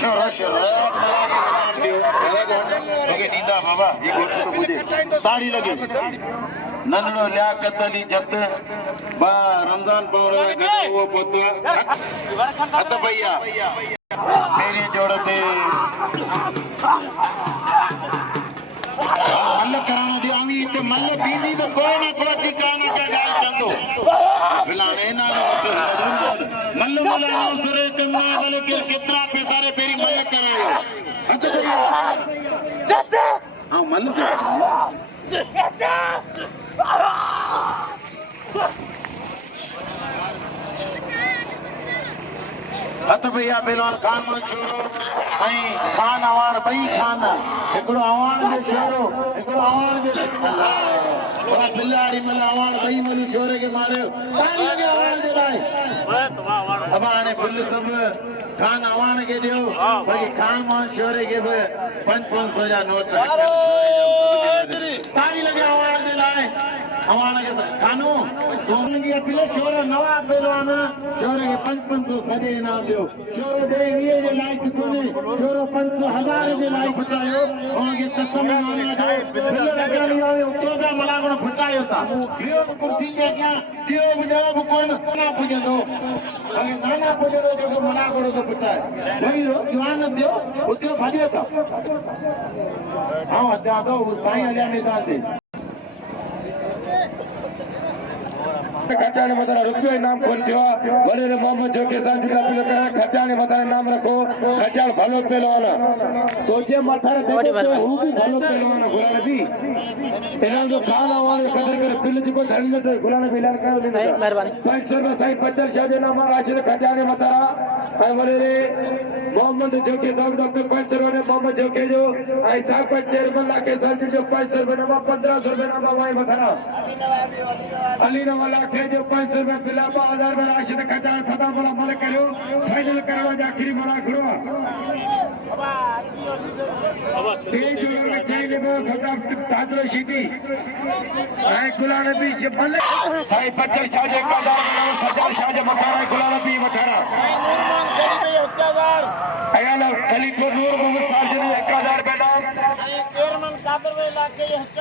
शोरो लगे नींदा बाबा ये गोश्त तो मुझे साड़ी लगे नंदड़ो लियाकत अली जत बा रमजान पौर गदा वो पुत हथ भैया मेरी जोड़ते मल कराणो दी आवी ते मल बींदी तो कोई ना कोई ठिकाना का गाल चंदो फिलाने ना मल मलानो सरे कन्ना गल के कितना पैसा रे फेरी मल करायो अच्छा भैया हां मल हथ भैया पहलवान खान मशहूर ऐं खान अवान ॿई खान हिकिड़ो अवान जो शोरो हिकिड़ो अवान जो बिलाड़ी मल अवान ॿई मल शोरे खे मारियो अवान जे लाइ अब हाणे बिल सभु खान अवान खे ॾियो बाक़ी खान मान शोरे खे बि 500 जा नोट ताली लॻे अवान जे लाइ अवान खे खानो सोन जी अपील शोर नवा पहलवान शोरे खे 500 सॼे इनाम ॾियो शोरो दे वीह जे लाइक़ कोन्हे शोरो 5,000 जे लाइक़ फटायो हुनखे कसम माना जो बिल लॻाइणी आहे उतो जा मलागण फटायो था ॿियो बि कुर्सी जे अॻियां ॿियो बि कोन ना पुॼंदो अॻे नाना पुॼंदो जेको मलागण थो फटाए वरी जवान थियो उते भाॼियो था अचां थो साईं हलिया मैदान ते खर्चाने मताना रुपयो इनाम कोन थियो वडे रे मोहम्मद जोके साहब जी अपील करा खर्चाने मताना नाम रखो खर्चाल भलो पहलवान तो जे माथा रे देखो हु भी भलो पहलवान गुलान भी इनाम जो खाना वाले कदर करे बिल जी को धन में गुलान भी ऐलान करो नहीं मेहरबानी 500 रुपया साईं 50 शाह जो नाम राशि खर्चाने मताना ऐ वडे रे मोहम्मद जोके साहब जो 500 रुपया मोहम्मद जोके जो ऐ साहब का चेयरमैन लाके साहब जो 500 रुपया नाम 1500 रुपया नाम वाई मताना अली नवाला जो 500 रुपया बिला 1000 रुपया राशि खर्चा सदा बोला मल करो फाइनल करवा जा आखिरी मना करो तेज लोग चाहिए वो सदा दादरो सीधी है गुलाम भी मल साई 50 शाह जे 1000 बनाओ सजा शाह जे मथारा गुलाम भी मथारा अयाला खलीफुर नूर मोहम्मद साहब जी 1000 रुपया नाम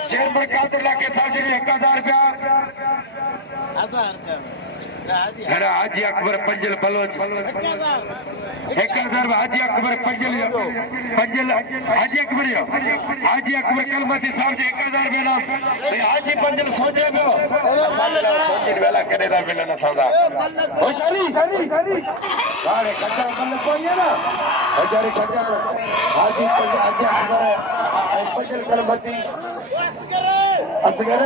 चेयरमैन कादर लाके साहब जी 1000 रुपया है हाजी अकबर पंजल बलोच 1000 हाजी अकबर पंजल हाजी अकबर कलमती साहब जी 1000 रुपया नाम हाजी पंजल सोचे पियो सोचे वेला करे दा मिलन सौदा होशियारी हाणे खचा मल कोई है ना होशियारी खचा हाजी अकबर पंजल कलमती असगर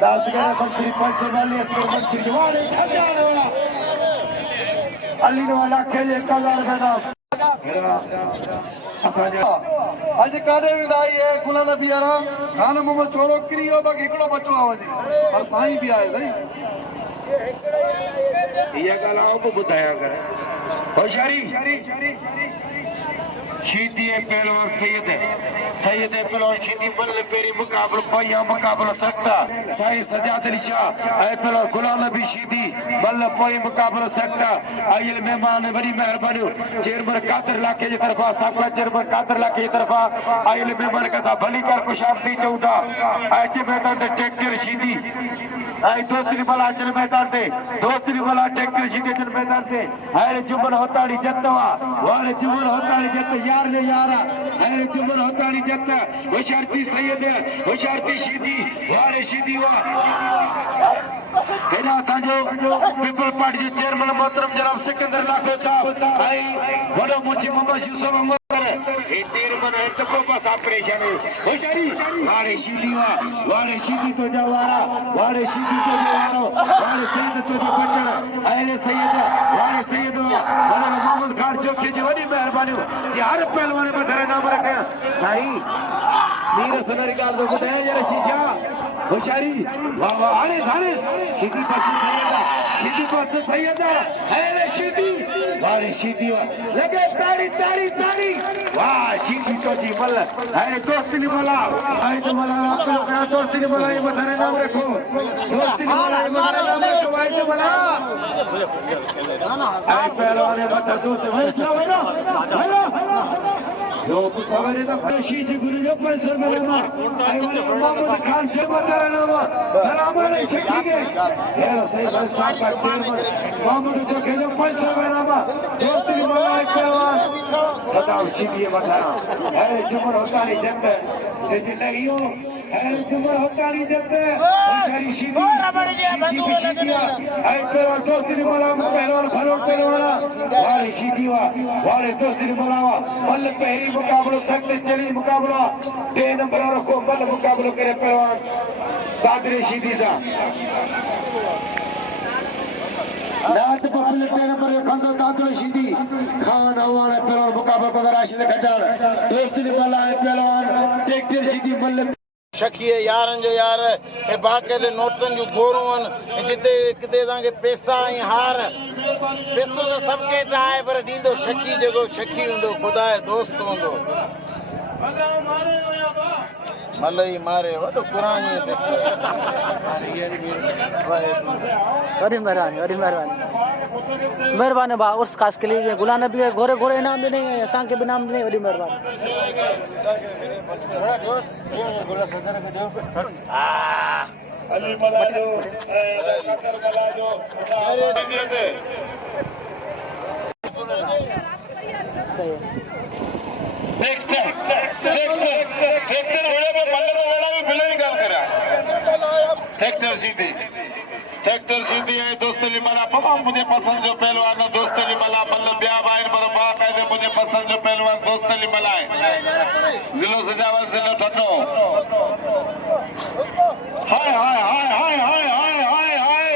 दास के पंचरी 500 वाली असगर पंचरी वाले खजाने वाला हलीन वाला खेले 1000 रुपए का अज काॾे वेंदा आहे गुलाम नबी वारा खान मोहम्मद छोरो किरी वियो बाक़ी हिकिड़ो बचो आहे वञी पर साईं बि आहे साईं ये ॻाल्हि बि ॿुधायां कर होशियारी शीदी पहलवान सैयद पहलवान शीदी बल पेरी मुकाबलो पहिया मुकाबलो सकता साईं सजाद अली शाह पहलवान गुलाम नबी शीदी बल पोई मुकाबलो सकता आयल मेहमान बड़ी मेहरबानी चेयरमैन कादर इलाके की तरफा साबका चेयरमैन कादर इलाके की तरफा आयल मेहमान का भली कर खुशामदी चौड़ा ऐसे मैदान से ट्रैक्टर शीदी दोस्ती वाला चल मैदान थे दोस्ती वाला ट्रैक्टर शीदी चल मैदान थे अरे जुमन होताड़ी जत्तवा वाले जुमन होताड़ी जत्त यार ने यारा अरे जुमन होताड़ी जत्त होशियारती सैयद होशियारती शीदी वाले शीदी वा हेना सांजो पीपल पार्टी जो चेयरमैन मोहतरम जनाब सिकंदर लाखो साहब आई वडो मुंशी मोहम्मद यूसुफ ये चेयरमैन है तो बस ऑपरेशन है होशियारी वाले शीदी वा वाले शीदी तो जवारा वाले शीदी तो जवारो वाले सैयद तो जो बचन अहले सैयद वाले सैयद वाले मोहम्मद खान जोखे जी वडी मेहरबानी जी हर पहलवान में धरे नाम रखे साईं मीर सनरी गाल तो बताया जरा शीशा होशियारी वाह वाह आने थाने शीदी बस सैयदा अहले शीदी वाले शीदी लगे ताड़ी ताड़ी ताड़ी वाह शीदी तो जी बल अरे दोस्ती नहीं बोला आई तो बोला आपको क्या दोस्ती नहीं बोला ये बताने नाम रखो दोस्ती नहीं बोला ये बताने नाम रखो भाई तो बोला आई पहलवान ने बता दोस्त भाई चलो भाई जो सवारी तो शीदी गुरु जो पैसे मिलेगा आई वाले मोहम्मद खान से बता रहा ना सलाम अलैकुम ठीक है ये सही साहब का चेयरमैन मोहम्मद जो के जो पैसे मिलेगा दोस्ती नहीं बोला एक पहलवान सदा शीदी बता अरे जुमर होता नहीं जब से जिंदगी हो अरे जुमर होता नहीं जब होशियारी शीदी शीदी आई पहलवान दोस्ती नहीं बोला पहलवान फरोट पहलवान वाले शीदी वाले दोस्ती नहीं बोला बल पहली मुकाबलो सकते चली मुकाबला 2 नंबर और को बल मुकाबलो करे पहलवान कादरी शीदी सा नाथ पपले 2 नंबर खंदो कादरी शीदी खान हवाले पहलवान मुकाबला को राशिद खटाड़ दोस्त ने बोला है पहलवान ट्रैक्टर शीदी बल शकीए यारन जो यार ए बाकायदे नोटन जो गोरुन जिते किते तांगे पैसा ऐं हार पैसो तो सबके ठाहे पर ॾींदो शकी जेको शकी हूंदो ख़ुदा जो दोस्त हूंदो मलई मारे वॾो पुराणी वॾी महिरबानी महिरबानी भाउ उर्स ख़ासि के लिए गुलाम नबी खे घोड़े घोड़े इनाम ॾिनई ऐं असांखे बि इनाम ॾिनई वॾी महिरबानी सही है ट्रैक्टर वेड़े में मल्ल तो वेड़ा में बिल नहीं काम करा ट्रैक्टर सीधी है दोस्त लिमला तमाम मुझे पसंद जो पहलवान है दोस्त लिमला मतलब ब्याह बाइन पर बाकायदे मुझे पसंद जो पहलवान दोस्त लिमला है जिलो सजावल जिलो ठंडो हाय हाय हाय हाय हाय हाय हाय हाय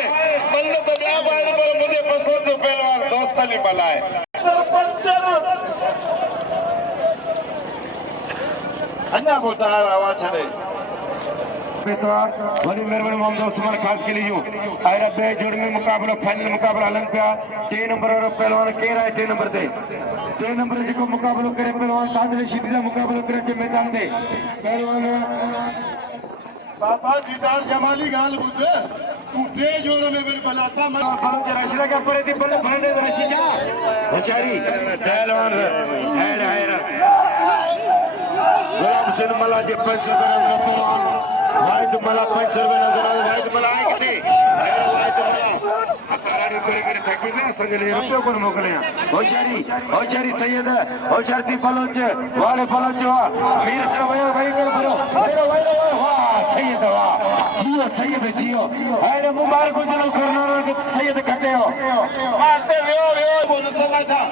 मतलब तो ब्याह बाइन पर मुझे पसंद जो पहलवान दोस्त लिमला है अन्ना बोलता है आवाज छड़े बड़ी मेहरबानी मोहम्मद उस्मान खास के लिए आयरा बे जोड़ में मुकाबला फाइनल मुकाबला हलन पिया 3 नंबर और पहलवान के रहा है 3 नंबर ते 3 नंबर जो मुकाबलो करे पहलवान कादरी शीदी का मुकाबलो करे चे मैदान ते पहलवान बाबा दीदार जमाली गाल बुद्ध तू ट्रे जोड़ में मेरे बलासा मत बड़ो रशिदा का पड़े थी बड़े बड़े रशिदा होशियारी पहलवान है गुलाम सिंह मला जे 500 रुपए पहलवान वाहिद मला 500 रुपए नजर आवे वाहिद मला आहे किती वाहिद मला असाराडी करे थकी ना संजले रुपये कोण मोकले होशियारी सैयद होशियारती बलोच वाले बलोच वा मीर से भाई कर बरो वाह सैयद वाह जियो अरे मुबारक हो जनो करना के सैयद खटे हो मारते वेओ बोल सला था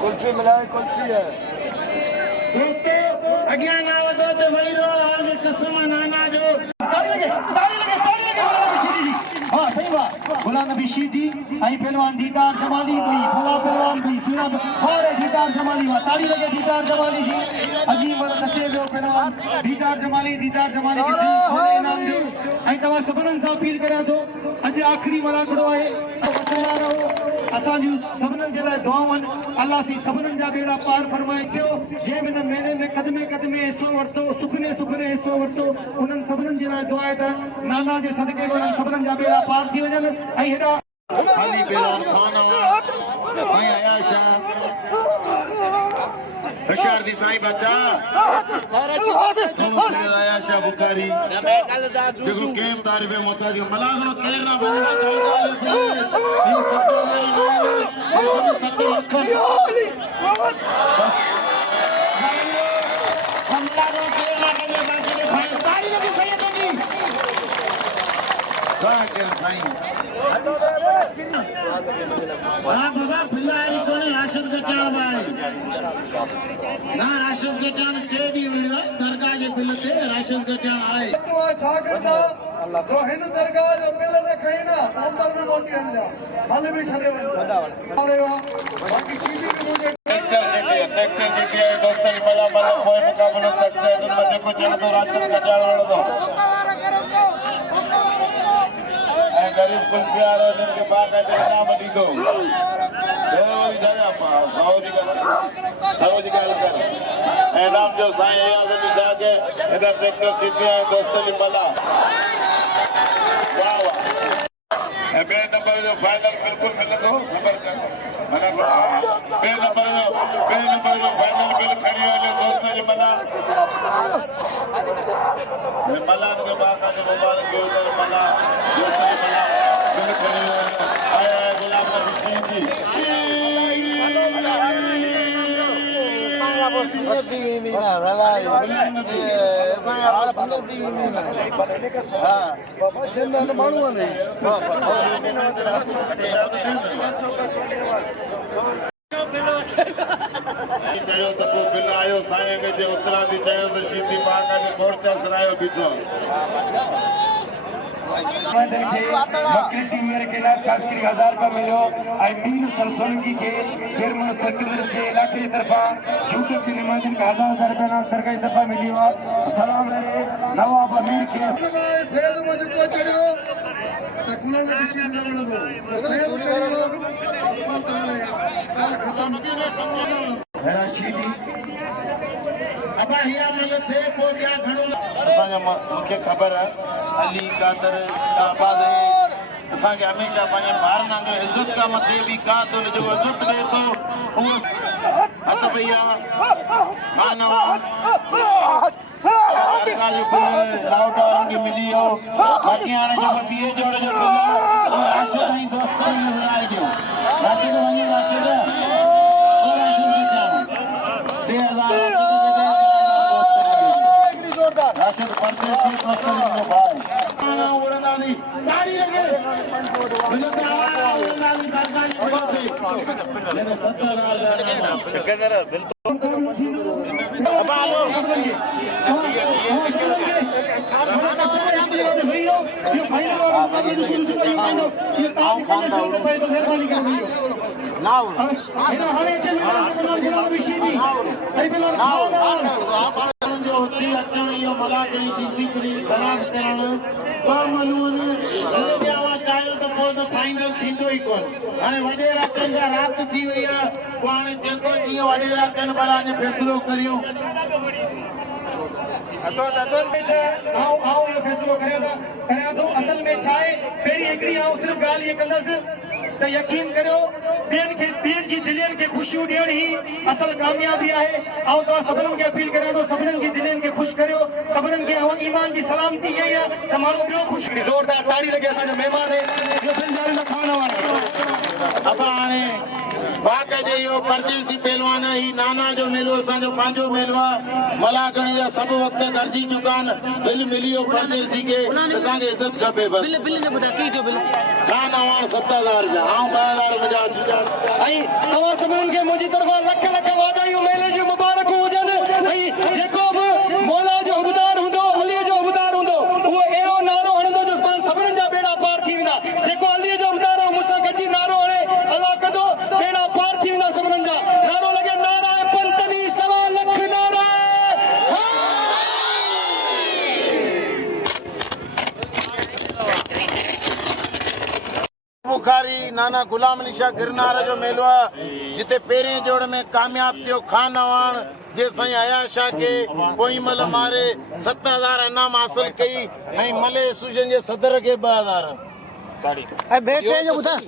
कुल्फी मिलाए कुल्फी है दोस्तों अगिया ना वधो तो वही रो आगे कसम नाना जो ताली लगे गुलाम नबी शीदी आई पहलवान दीदार जमाली कोई फला पहलवान कोई सुना और दीदार जमाली वा ताली लगे दीदार जमाली जी अजीम और दसे जो पहलवान दीदार जमाली के थोड़े इनाम दो आई तवा सबनन सा अपील करा तो अज आखिरी मलाकड़ो है बचंदा रहो असा जी सबनन जे लाइ दुआवन अल्लाह सी सबनन जा बेड़ा पार फरमाए थियो जे बिन महीने में कदमे कदमे हिस्सो वरतो सुखने सुखने हिस्सो वरतो उन्हनि सबनन जे लाइ दुआ त नाना जे सदके उन्हनि सबनन जा बेड़ा पार थी वञनि ऐं हेॾा अली बेलाल खान साईं आयाशा होशियार दी साईं बच्चा आयाशा बुखारी देखो केम तारीफे मोताजी मलागनो केर ना बोलना ये सब लख हम लागो केर ना बोलना बाकी ने भाई ताली लगी सैयद जी साईं साईं हाँ बाबा फिलहाल कोने राशन कटाण भाई ना राशन कटाण चेडी विडियो दरगाह जे बिल ते राशन कटाण आए तो छा करदा तो हिन दरगाह जो बिल न खई ना अंदर न मोटी हलदा हल भी छड़े बाकी चीज़ें भी मुझे ट्रैक्टर सिटी है दोस्तन मला मला कोई मुकाबला सकते हैं तुम मुझे कुछ न तो राशन कटाण वाला दो गरीब कुल्फियार और इनके बाग है नाम दी दो सरोजी का कर नाम जो साईं आज़ाद शाह के इधर ट्रैक्टर सिटी है दोस्तन मला वाह वाह बे नंबर जो फाइनल बिल्कुल मिल दो खबर कर मना बे नंबर जो फाइनल बिल खड़ी हो जो दोस्तन मला मला के बाग है मुबारक के उधर मला दोस्तन मला बिल खड़ी हो आया गुलाम नबी शीदी सुन्नत दी वेंदी ना भलाई सुन्नत दी वेंदी ना हां बाबा जन्नत माण्हू ने चढ़ियो त पोइ बिल आयो साईं जे उतरा दी चढ़ियो त शीदी बाग जे मोर्चा सरायो बीठो बकरी टीम मेरे के नाम कास्करी 1000 रुपया मिलो आई मीर सरसोंगी के चेयरमैन सेक्रेटरी के इलाके की तरफा यूट्यूब के निमाजन का 1000 रुपया नाम सरकार की तरफा मिली हुआ सलाम रहे नवाब अमीर के सेद मुझे को चढ़ो तकना के पीछे न लड़ो सेद चढ़ो खत्म मेरा शीदी अब हीरा मिल थे को क्या घणो असांजा मूंखे ख़बर है अली कादर आबाद असांखे हमेशह पंहिंजे ॿारनि वांगुरु इज़त खां मथे बि का थो जेको इज़त ॾिए थो उहो हथ भैया खानवान दरगाह जो बिल लाउट वारनि खे मिली वियो बाक़ी हाणे जेको ॿिए जोड़े जो बिल आहे उहो राशिद ऐं दोस्तनि में विराए ॾियो राशिद वञे राशिद राशिद खे चयो 6000 राशिद परचे थी दोस्तनि में भाई उड़ंदासीं ताड़ी लगे मिलंदा उड़ंदासीं दरगाह जी बिल ते 70,000 बिल्कुल फाइनल थींदो ई कोन हाणे वॾे रातनि जा राति थी वई आहे पोइ हाणे जेको जीअं वॾे रातनि वारा ने फ़ैसिलो करियूं फैसलो करियां थो असल में छा आहे पहिरीं हिकिड़ी सिर्फ़ु ॻाल्हि इहा कंदसि त यकीन करियो ॿियनि जी दिलियुनि खे ख़ुशियूं ॾियण ई असल कामयाबी आहे ऐं तव्हां सभिनीनि खे अपील करियां थो सभिनीनि जी दिलियुनि खे ख़ुशि करियो सभिनीनि खे ईमान जी सलामती इहा ई आहे त माण्हू ॿियो ख़ुशि ज़ोरदार ताड़ी लॻे असांजो महिमान अब हाणे बाक़ जे इहो परदेसी पहलवान ही नाना जो मेलो असांजो पंहिंजो मेलो आहे मलागणी जा सभु वक़्त गॾिजी चुका आहिनि बिल मिली वियो परदेसी खे असांखे इज़त खपे बसि खान आवान 7000 रुपया ऐं 2000 मुंहिंजा ऐं तव्हां सभिनीनि खे मुंहिंजी तरफ़ां लख लख वाधायूं मेले जूं मुबारकूं हुजनि ऐं जेको बि मौला जो उबदार हूंदो अलीअ जो उबदार हूंदो उहो अहिड़ो नारो हणंदो जो सभिनीनि जा बेड़ा पार थी वेंदा जेको अलीअ जो साईं नाना गुलाम अली शाह गिरनार जो मेलो आहे जिते पहिरें जोड़ में कामयाब थियो खान अवाण जे साईं अयाज शाह के पोई मल मारे 7000 इनाम हासिल कई ऐं मले एसोसिएशन जे सदर के 2000 ऐं भेटे जो ॿुधाए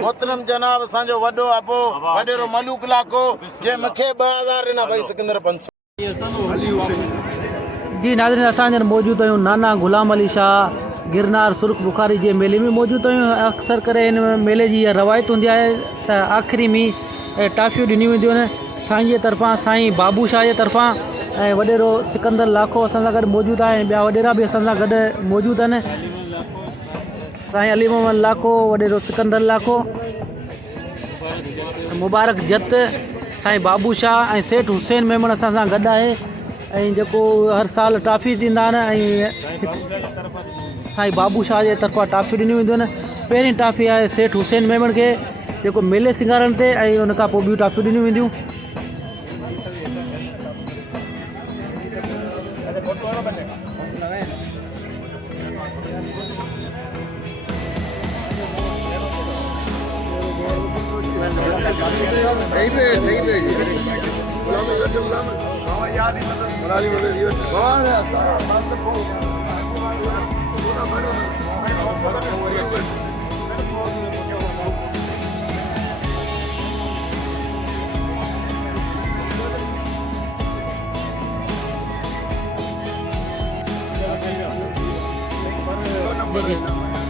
मोहतरम जनाब असांजो वॾो अबो वॾेरो मलूक इलाइक़ो जे मूंखे 2000 ॾिना भाई सिकंदर 500 जी नाज़रीन असां मौजूद आहियूं नाना गुलाम अली शाह गिरनार सुर्ख बुखारी जे मेले में मौजूद आहियूं। अक्सर करे हिन मेले जी इहा रवायत हूंदी आहे त आख़िरी में टाफियूं ॾिनियूं वेंदियूं आहिनि साईं जे तरफ़ां साईं बाबू शाह जे तरफ़ां ऐं वॾेरो सिकंदर लाखो असां सां गॾु मौजूदु आहे ऐं ॿिया वॾेरा बि असां सां गॾु मौजूदु आहिनि। साईं अली मोहम्मद लाखो वॾेरो सिकंदर लाखो मुबारक जत साईं बाबू शाह ऐं सेठ हुसैन मेमण असां सां गॾु आहे ऐं जेको हर साल टाफी ॾींदा आहिनि ऐं साईं बाबू शाह जे तरफ़ां टाफी ॾिनियूं वेंदियूं आहिनि। पहिरीं टाफी आहे सेठ हुसैन मेमण खे जेको मेले सिंगारनि ते ऐं उन खां पोइ ॿियूं टाफियूं ॾिनियूं वेंदियूं।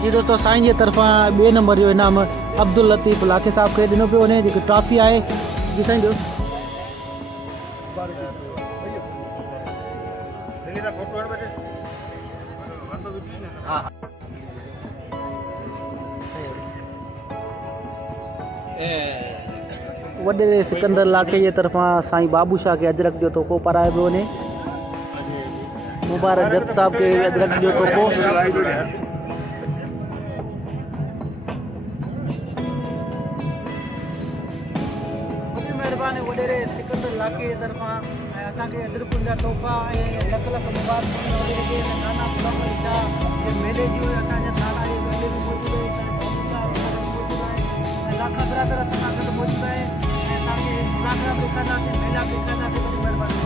जी दोस्तों साईं जे तरफ़ां ॿिए नंबर जो इनाम अब्दुल लतीफ़ लाखे साहब खे ॾिनो पियो वञे जेकी ट्रॉफी आहे। जी साईं जो वॾे सिकंदर लाखे जे तरफ़ां साईं बाबू शाह खे अजरक जो तोहफ़ो पारायो पियो वञे। मुबारक जत साहब खे अजरक जो तोहफ़ो। महिरबानी वॾेरे सिकंदर लाखे जे तरफ़ां ऐं असांखे अजरकुनि जा तोहफ़ा ऐं लख लख मुबारक नाना गुलाम अली शाह जे मेले जी असांजे नाना जे मेले में मौजूदु आहे लाखा बिरादर असां सां गॾु मौजूदु आहे ऐं असांखे लाखा बि ॾेखारींदासीं मेला बि ॾेखारींदासीं। महिरबानी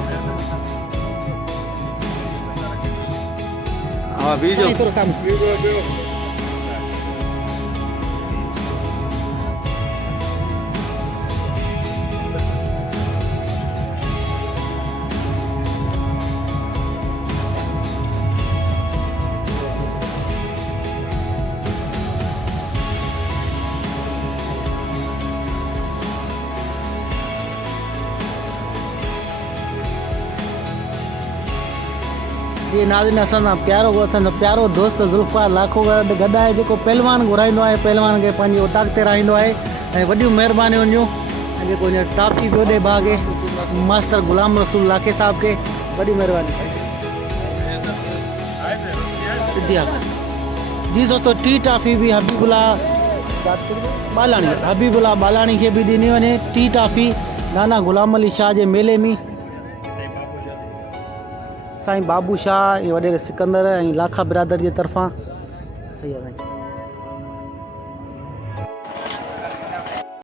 जी नाज़रीन असां सां असांजो प्यारो दोस्त ज़ुल्फ़ार लाखो गॾु आहे जेको पहलवान घुराईंदो आहे पहलवान खे पंहिंजी उताक ते राहींदो आहे ऐं वॾियूं महिरबानियूं हुयूं ऐं जेको हींअर ट्रॉफी पियो ॾे भाउ खे मास्टर गुलाम रसूल लाखे साहब खे वॾी महिरबानी। जी हा जी दोस्तों टी ट्रॉफी बि हबीबुल्ला बालाणी खे बि ॾिनी वञे। टी ट्रॉफी नाना गुलाम अली शाह जे मेले में साईं बाबू शाह ऐं वॾेरे सिकंदर ऐं लाखा बिरादर जे तरफ़ां सही आहे साईं।